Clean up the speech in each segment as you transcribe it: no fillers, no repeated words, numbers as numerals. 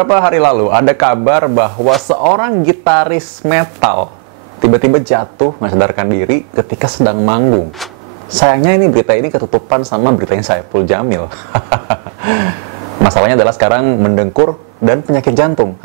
Beberapa hari lalu ada kabar bahwa seorang gitaris metal tiba-tiba jatuh nggak sadarkan diri ketika sedang manggung. Sayangnya berita ini ketutupan sama beritanya Saipul Jamil. Masalahnya adalah sekarang mendengkur dan penyakit jantung.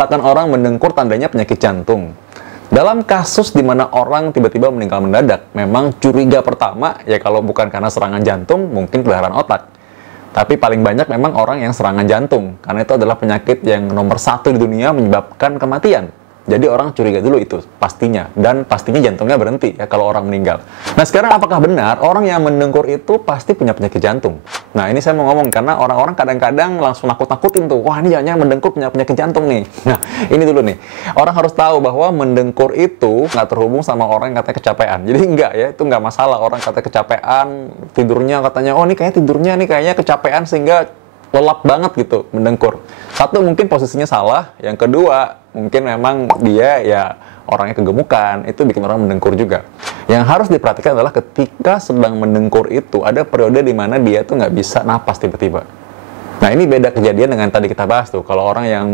Misalkan orang mendengkur tandanya penyakit jantung. Dalam kasus di mana orang tiba-tiba meninggal mendadak, memang curiga pertama ya kalau bukan karena serangan jantung, mungkin kelainan otak. Tapi paling banyak memang orang yang serangan jantung, karena itu adalah penyakit yang nomor 1 di dunia menyebabkan kematian. Jadi orang curiga dulu itu pastinya, dan pastinya jantungnya berhenti ya kalau orang meninggal. Nah sekarang apakah benar orang yang mendengkur itu pasti punya penyakit jantung? Nah ini saya mau ngomong karena orang-orang kadang-kadang langsung nakut-nakutin tuh, wah ini jangan-jangan mendengkur punya penyakit jantung nih. Nah ini dulu nih, orang harus tahu bahwa mendengkur itu nggak terhubung sama orang yang katanya kecapean. Jadi enggak ya, itu nggak masalah orang katanya kecapean, tidurnya katanya, oh ini kayaknya tidurnya nih kayaknya kecapean sehingga lelap banget gitu, mendengkur. Satu, mungkin posisinya salah. Yang kedua, mungkin memang dia ya orangnya kegemukan, itu bikin orang mendengkur juga. Yang harus diperhatikan adalah ketika sedang mendengkur itu, ada periode di mana dia tuh nggak bisa napas tiba-tiba. Nah ini beda kejadian dengan tadi kita bahas tuh. Kalau orang yang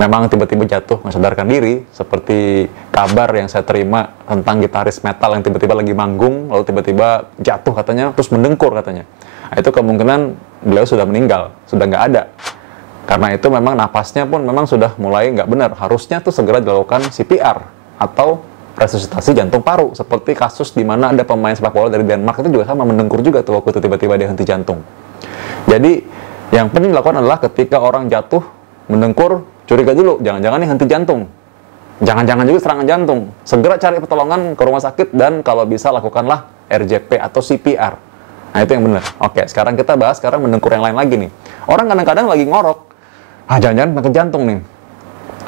memang tiba-tiba jatuh nggak sadarkan diri, seperti kabar yang saya terima tentang gitaris metal yang tiba-tiba lagi manggung, lalu tiba-tiba jatuh katanya, terus mendengkur katanya. Nah, itu kemungkinan beliau sudah meninggal, sudah nggak ada. Karena itu memang napasnya pun memang sudah mulai nggak benar. Harusnya tuh segera dilakukan CPR atau resusitasi jantung paru. Seperti kasus di mana ada pemain sepak bola dari Denmark itu juga sama, mendengkur juga tuh waktu itu tiba-tiba dia henti jantung. Jadi yang penting dilakukan adalah ketika orang jatuh, mendengkur, curiga dulu, jangan-jangan nih henti jantung. Jangan-jangan juga serangan jantung. Segera cari pertolongan ke rumah sakit dan kalau bisa lakukanlah RJP atau CPR. Nah itu yang benar. Oke, sekarang kita bahas mendengkur yang lain lagi nih. Orang kadang-kadang lagi ngorok, jangan-jangan penyakit jantung nih.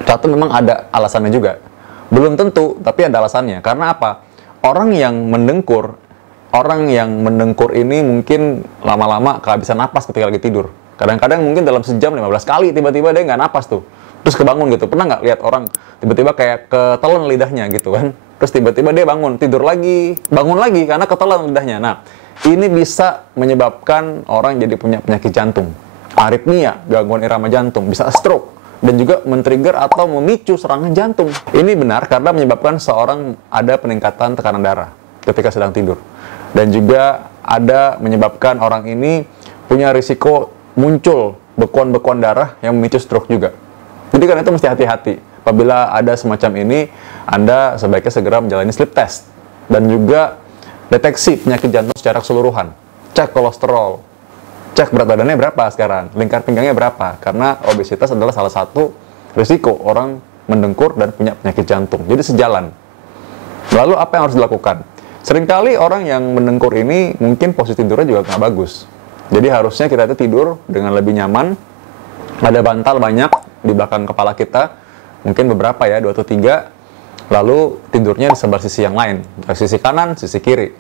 Satu, memang ada alasannya juga. Belum tentu, tapi ada alasannya. Karena apa? Orang yang mendengkur ini mungkin lama-lama kehabisan napas ketika lagi tidur. Kadang-kadang mungkin dalam sejam 15 kali tiba-tiba dia nggak napas tuh. Terus kebangun gitu. Pernah nggak lihat orang tiba-tiba kayak ketelan lidahnya gitu kan? Terus tiba-tiba dia bangun, tidur lagi, bangun lagi karena ketelan lidahnya. Nah, ini bisa menyebabkan orang jadi punya penyakit jantung, aritmia, gangguan irama jantung, bisa stroke, dan juga men-trigger atau memicu serangan jantung. Ini benar karena menyebabkan seorang ada peningkatan tekanan darah ketika sedang tidur. Dan juga ada menyebabkan orang ini punya risiko muncul bekuan-bekuan darah yang memicu stroke juga. Jadi karena itu mesti hati-hati. Apabila ada semacam ini, Anda sebaiknya segera menjalani sleep test. Dan juga deteksi penyakit jantung secara keseluruhan. Cek kolesterol. Cek berat badannya berapa sekarang. Lingkar pinggangnya berapa. Karena obesitas adalah salah satu risiko orang mendengkur dan punya penyakit jantung. Jadi sejalan. Lalu apa yang harus dilakukan? Seringkali orang yang mendengkur ini mungkin posisi tidurnya juga nggak bagus. Jadi harusnya kita itu tidur dengan lebih nyaman. Ada bantal banyak di belakang kepala kita. Mungkin beberapa ya, 2 atau 3. Lalu tidurnya di sebelah sisi yang lain. Dari sisi kanan, sisi kiri.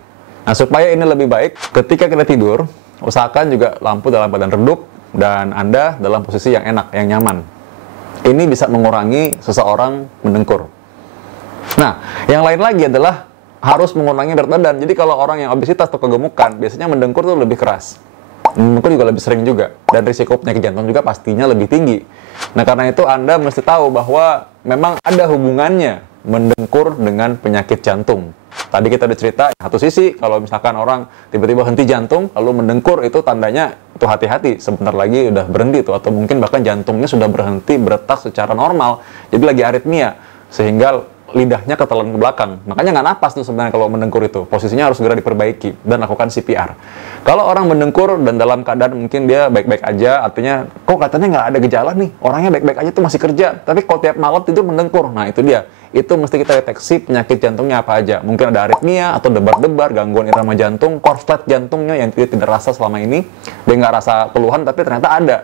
Nah supaya ini lebih baik, ketika kita tidur, usahakan juga lampu dalam keadaan redup. Dan Anda dalam posisi yang enak, yang nyaman. Ini bisa mengurangi seseorang mendengkur. Nah, yang lain lagi adalah harus mengurangi berat badan. Jadi kalau orang yang obesitas atau kegemukan, biasanya mendengkur tuh lebih keras. Mendengkur juga lebih sering juga. Dan risiko penyakit jantung juga pastinya lebih tinggi. Nah karena itu Anda mesti tahu bahwa memang ada hubungannya mendengkur dengan penyakit jantung. Tadi kita udah cerita, satu sisi kalau misalkan orang tiba-tiba henti jantung, lalu mendengkur, itu tandanya itu hati-hati, sebentar lagi udah berhenti tuh, atau mungkin bahkan jantungnya sudah berhenti beretak secara normal, jadi lagi aritmia, sehingga lidahnya ketelan ke belakang. Makanya nggak napas tuh sebenarnya kalau mendengkur itu. Posisinya harus segera diperbaiki dan lakukan CPR. Kalau orang mendengkur dan dalam keadaan mungkin dia baik-baik aja, artinya kok katanya nggak ada gejala nih, orangnya baik-baik aja tuh masih kerja, tapi kalau tiap malam tidur mendengkur. Nah itu dia. Itu mesti kita deteksi penyakit jantungnya apa aja. Mungkin ada aritmia atau debar-debar, gangguan irama jantung, korslet jantungnya yang dia tidak rasa selama ini. Dia nggak rasa keluhan tapi ternyata ada.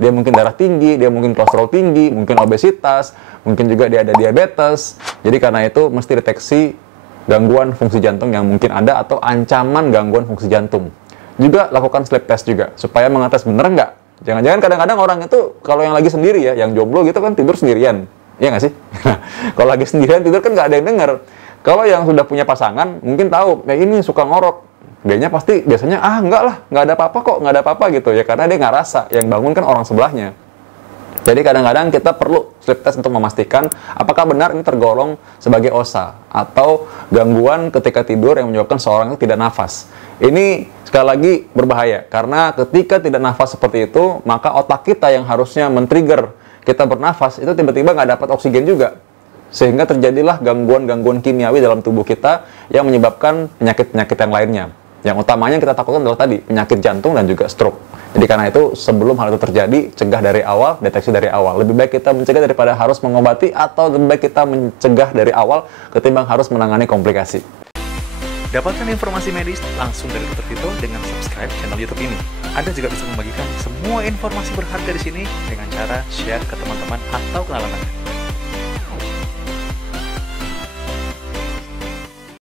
dia mungkin darah tinggi, dia mungkin kolesterol tinggi, mungkin obesitas, mungkin juga dia ada diabetes. Jadi karena itu mesti deteksi gangguan fungsi jantung yang mungkin ada atau ancaman gangguan fungsi jantung. Juga lakukan sleep test juga supaya mengetes bener nggak. Jangan-jangan kadang-kadang orang itu kalau yang lagi sendiri ya, yang jomblo gitu kan tidur sendirian. Iya nggak sih? Kalau lagi sendirian tidur kan nggak ada yang denger. Kalau yang sudah punya pasangan, mungkin tahu, ya ini suka ngorok. Dianya pasti biasanya, enggak lah, nggak ada apa-apa kok, nggak ada apa-apa gitu ya. Karena dia nggak rasa, yang bangun kan orang sebelahnya. Jadi kadang-kadang kita perlu sleep test untuk memastikan apakah benar ini tergolong sebagai OSA atau gangguan ketika tidur yang menyebabkan seorang itu tidak nafas. Ini sekali lagi berbahaya, karena ketika tidak nafas seperti itu, maka otak kita yang harusnya men-trigger kita bernafas, itu tiba-tiba nggak dapat oksigen juga. Sehingga terjadilah gangguan-gangguan kimiawi dalam tubuh kita yang menyebabkan penyakit-penyakit yang lainnya. Yang utamanya kita takutkan adalah tadi, penyakit jantung dan juga stroke. Jadi karena itu, sebelum hal itu terjadi, cegah dari awal, deteksi dari awal. Lebih baik kita mencegah daripada harus mengobati, atau lebih baik kita mencegah dari awal ketimbang harus menangani komplikasi. Dapatkan informasi medis langsung dari Dr. Vito dengan subscribe channel YouTube ini. Anda juga bisa membagikan semua informasi berharga di sini dengan cara share ke teman-teman atau kenalan Anda.